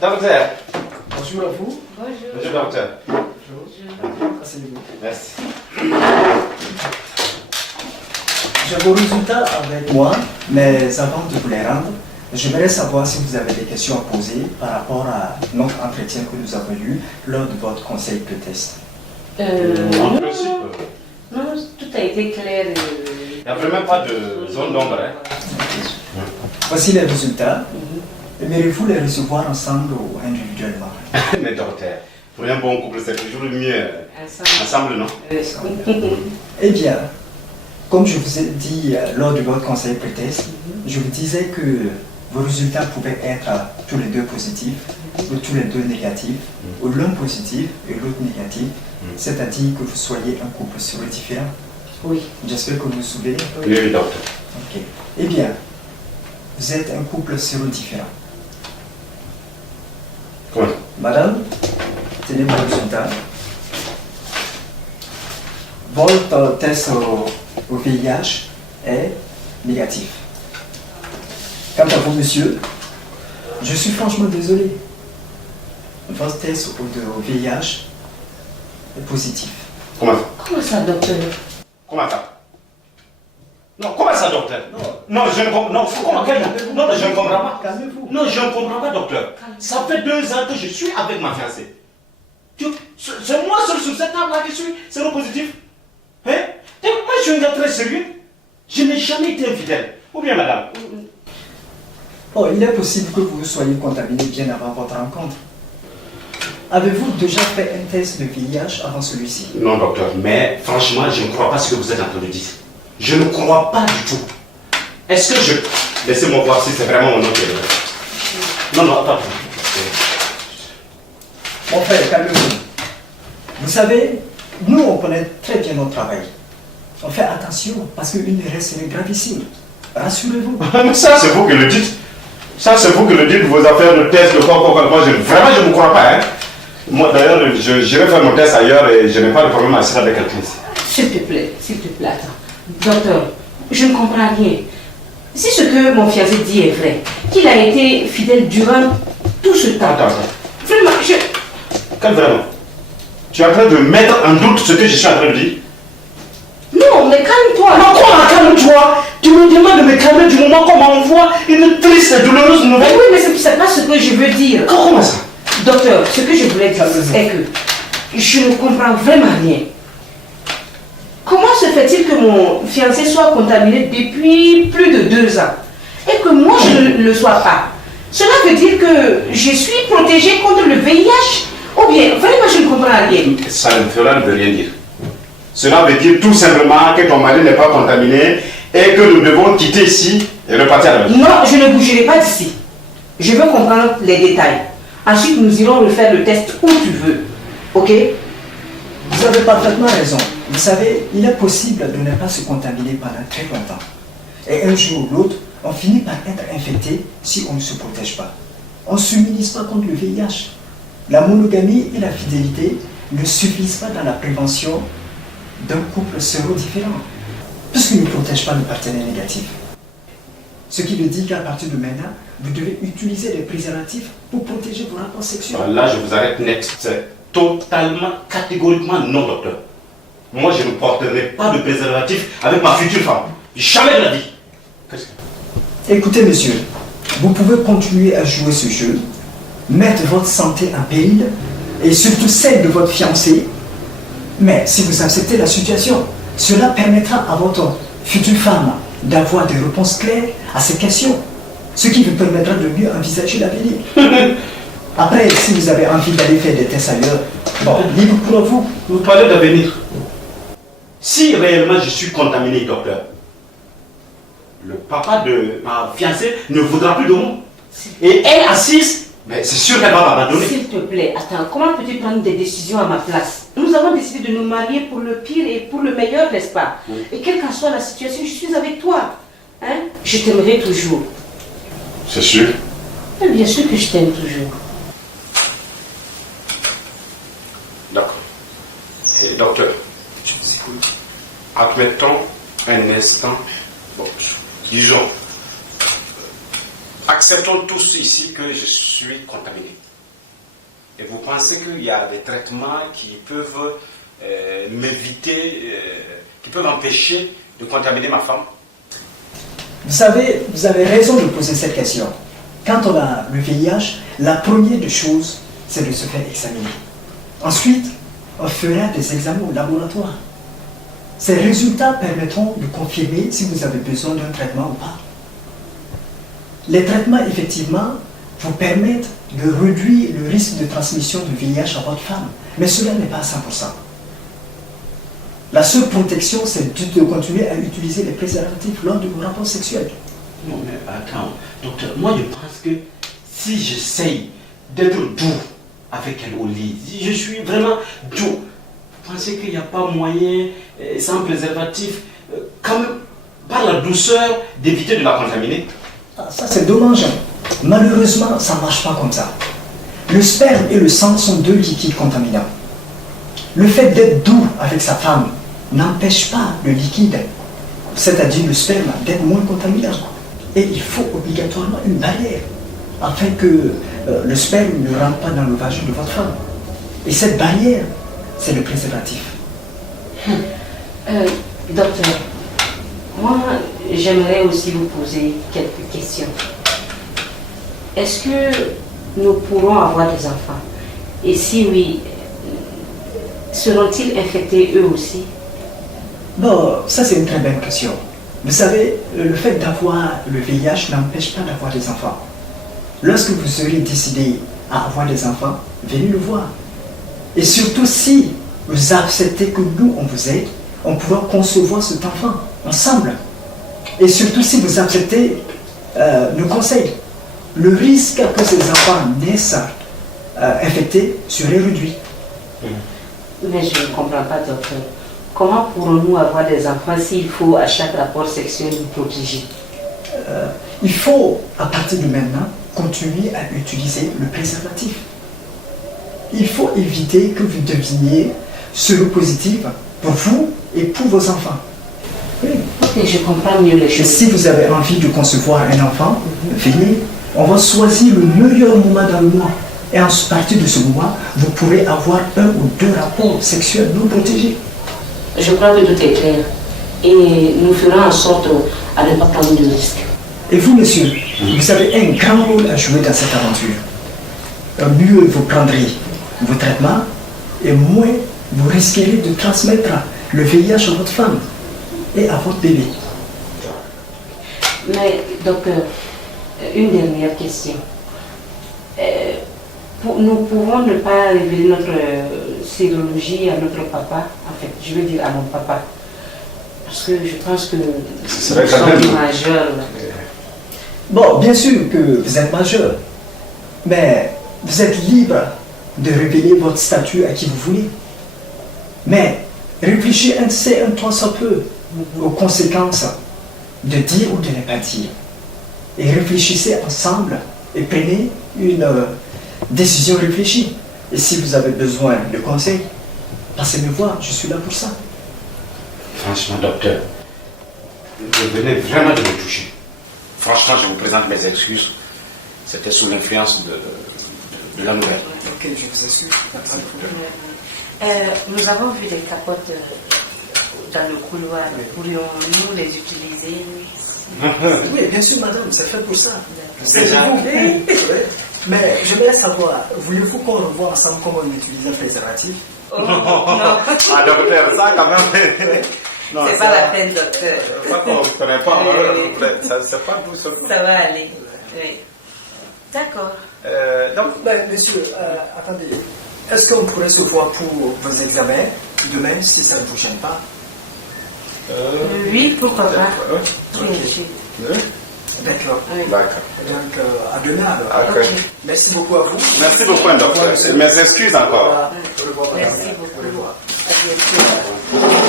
Docteur. Bonjour à vous. Bonjour. Bonjour, docteur. Bonjour. Asseyez-vous. Merci. J'ai vos résultats avec moi, mais avant de vous les rendre, j'aimerais savoir si vous avez des questions à poser par rapport à notre entretien que nous avons eu lors de votre conseil pré-test. En principe, Non, tout a été clair. il n'y a vraiment pas de zone d'ombre. Hein. Voici les résultats. Aimeriez-vous les recevoir ensemble ou individuellement? Mais docteur, pour un bon couple, c'est toujours mieux ensemble, non? Eh bien, comme je vous ai dit lors de votre conseil pré-test, je vous disais que vos résultats pouvaient être tous les deux positifs, ou tous les deux négatifs, ou l'un positif et l'autre négatif, c'est-à-dire que vous soyez un couple sur différent. Oui. J'espère que vous vous souvenez. Oui, oui, docteur. Ok. Eh bien, vous êtes un couple sur différent. Comment? Madame, tenez vos résultats. Votre test au VIH est négatif. Quant à vous, monsieur, je suis franchement désolé. Votre test au VIH est positif. Comment ça? Comment ça, docteur? Comment ça? Non, comment ça, docteur? Non, je ne comprends non, non, je ne comprends pas. Calmez-vous. Non, je ne comprends pas, docteur. Ça fait 2 ans que je suis avec ma fiancée. C'est moi seul sur cette table-là qui suis séropositif. Hein? Et moi, je suis un gars très sérieux. Je n'ai jamais été infidèle. Ou bien, madame? Oh, il est possible que vous soyez contaminé bien avant votre rencontre. Avez-vous déjà fait un test de VIH avant celui-ci? Non, docteur, mais franchement, je ne crois pas ce que vous êtes en train de dire. Je ne crois pas du tout. Est-ce que je... Laissez-moi voir si c'est vraiment mon nom qui est vrai. Non, non, attends. Mon frère, calmez-vous. Vous savez, nous, on connaît très bien notre travail. On fait attention parce qu'une erreur serait gravissime. Rassurez-vous. Ça, c'est vous qui le dites. Ça, c'est vous qui le dites, vos affaires de test, de quoi. Moi, vraiment, je ne crois pas. Hein. Moi, d'ailleurs, j'irai faire mon test ailleurs et je n'ai pas de problème à essayer avec quelqu'un. S'il te plaît, attends. Docteur, je ne comprends rien. Si ce que mon fiancé dit est vrai, qu'il a été fidèle durant tout ce temps. Attends. Vraiment, Quel vraiment? Tu es en train de mettre en doute ce que je suis en train de dire? Non, mais calme-toi. Non, comment calme-toi? Tu me demandes de me calmer du moment qu'on m'envoie une triste et douloureuse Mais nouvelle? oui, mais c'est pas ce que je veux dire. Comment ça? Docteur, ce que je voulais dire, c'est que je ne comprends vraiment rien. Comment se fait-il que mon fiancé soit contaminé depuis plus de 2 ans et que moi je ne le sois pas? Cela veut dire que je suis protégée contre le VIH? Ou bien, vraiment je ne comprends rien. Cela ne veut rien dire. Cela veut dire tout simplement que ton mari n'est pas contaminé et que nous devons quitter ici et repartir à la maison. Non, je ne bougerai pas d'ici. Je veux comprendre les détails. Ensuite, nous irons refaire le test où tu veux. Ok? Vous avez parfaitement raison. Vous savez, il est possible de ne pas se contaminer pendant très longtemps. Et un jour ou l'autre, on finit par être infecté si on ne se protège pas. On ne s'immunise pas contre le VIH. La monogamie et la fidélité ne suffisent pas dans la prévention d'un couple séro-différent, puisqu'ils ne protègent pas le partenaire négatif. Ce qui veut dire qu'à partir de maintenant, vous devez utiliser des préservatifs pour protéger vos rapports sexuels. Là, je vous arrête net. C'est totalement, catégoriquement non, docteur. Moi, je ne porterai pas de préservatif avec ma future femme. Jamais de la vie. Écoutez, monsieur, vous pouvez continuer à jouer ce jeu, mettre votre santé en péril, et surtout celle de votre fiancé. Mais si vous acceptez la situation, cela permettra à votre future femme d'avoir des réponses claires à ces questions, ce qui vous permettra de mieux envisager l'avenir. Après, si vous avez envie d'aller faire des tests ailleurs, bon, libre pour vous. Vous parlez d'avenir. Si réellement je suis contaminé, docteur, le papa de ma fiancée ne voudra plus de moi. Et elle assise, mais c'est sûr qu'elle va m'abandonner. S'il te plaît, attends, comment peux-tu prendre des décisions à ma place? Nous avons décidé de nous marier pour le pire et pour le meilleur, n'est-ce pas? Oui. Et quelle qu'en soit la situation, je suis avec toi. Hein? Je t'aimerai toujours. C'est sûr? Mais bien sûr que je t'aime toujours. D'accord. Et docteur, je vous écoute. Admettons un instant, bon, disons, acceptons tous ici que je suis contaminé. Et vous pensez qu'il y a des traitements qui peuvent m'éviter, qui peuvent m'empêcher de contaminer ma femme? Vous savez, vous avez raison de poser cette question. Quand on a le VIH, la première des choses, c'est de se faire examiner. Ensuite, on fera des examens au laboratoire. Ces résultats permettront de confirmer si vous avez besoin d'un traitement ou pas. Les traitements, effectivement, vous permettent de réduire le risque de transmission de VIH à votre femme. Mais cela n'est pas à 100%. La seule protection, c'est de continuer à utiliser les préservatifs lors de vos rapports sexuels. Non, mais attends, docteur, moi je pense que si j'essaye d'être doux avec elle au lit, si je suis vraiment doux, vous pensez qu'il n'y a pas moyen, sans préservatif, quand même, par la douceur, d'éviter de la contaminer? Ça, c'est dommage. Malheureusement, ça ne marche pas comme ça. Le sperme et le sang sont deux liquides contaminants. Le fait d'être doux avec sa femme n'empêche pas le liquide, c'est-à-dire le sperme, d'être moins contaminant. Et il faut obligatoirement une barrière afin que le sperme ne rentre pas dans le vagin de votre femme. Et cette barrière, c'est le préservatif. Docteur, moi, j'aimerais aussi vous poser quelques questions. Est-ce que nous pourrons avoir des enfants? Et si oui, seront-ils infectés eux aussi? Bon, ça c'est une très belle question. Vous savez, le fait d'avoir le VIH n'empêche pas d'avoir des enfants. Lorsque vous serez décidé à avoir des enfants, venez le voir. Et surtout si vous acceptez que nous, on vous aide, on pourra concevoir cet enfant ensemble. Et surtout si vous acceptez nos conseils. Le risque que ces enfants naissent infectés serait réduit. Mais je ne comprends pas, docteur. Comment pourrons-nous avoir des enfants s'il faut à chaque rapport sexuel nous protéger? Il faut, à partir de maintenant, continuer à utiliser le préservatif. Il faut éviter que vous deveniez séropositif pour vous et pour vos enfants. Oui. Ok, je comprends mieux les Et choses. si vous avez envie de concevoir un enfant, venez, on va choisir le meilleur moment dans le mois. Et à partir de ce moment, vous pourrez avoir 1 ou 2 rapports sexuels non protégés. Je crois que tout est clair. Et nous ferons en sorte à ne pas prendre de risques. Et vous, monsieur, vous avez un grand rôle à jouer dans cette aventure. Mieux vous prendrez vos traitements et moins vous risquerez de transmettre le VIH à votre femme et à votre bébé. Mais, docteur, une dernière question. Nous pouvons ne pas révéler notre sérologie à notre papa, en fait, je veux dire à mon papa. Parce que je pense que nous sommes majeurs. Bon, bien sûr que vous êtes majeur, mais vous êtes libre de révéler votre statut à qui vous voulez. Mais réfléchissez un temps soit peu aux conséquences de dire ou de ne pas dire. Et réfléchissez ensemble et prenez une décision réfléchie. Et si vous avez besoin de conseils, passez me voir, je suis là pour ça. Franchement, docteur, vous venez vraiment de me toucher. Franchement, je vous présente mes excuses. C'était sous l'influence de la nouvelle. Ok, je vous excuse. Nous avons vu des capotes dans le couloir. Pourrions-nous les utiliser? Oui, bien sûr, madame, c'est fait pour ça. C'est gentil. Mais j'aimerais savoir, voulez-vous qu'on revoie ensemble comment on utilise un préservatif? Oh, non. Ah, docteur, ça quand même. Non, C'est pas la peine, docteur. Pas qu'on ne connaît pas, c'est pas tout ça. Ça va aller. Oui. D'accord. Donc, monsieur, attendez. Est-ce qu'on pourrait se voir pour vos examens demain, si ça ne vous gêne pas? Oui, pourquoi pas. Ok. D'accord. Oui. D'accord. Donc, à demain alors. Ok. Merci beaucoup à vous. Merci beaucoup, docteur. Mes excuses encore. Au revoir, madame. Merci beaucoup. Au revoir. À bientôt.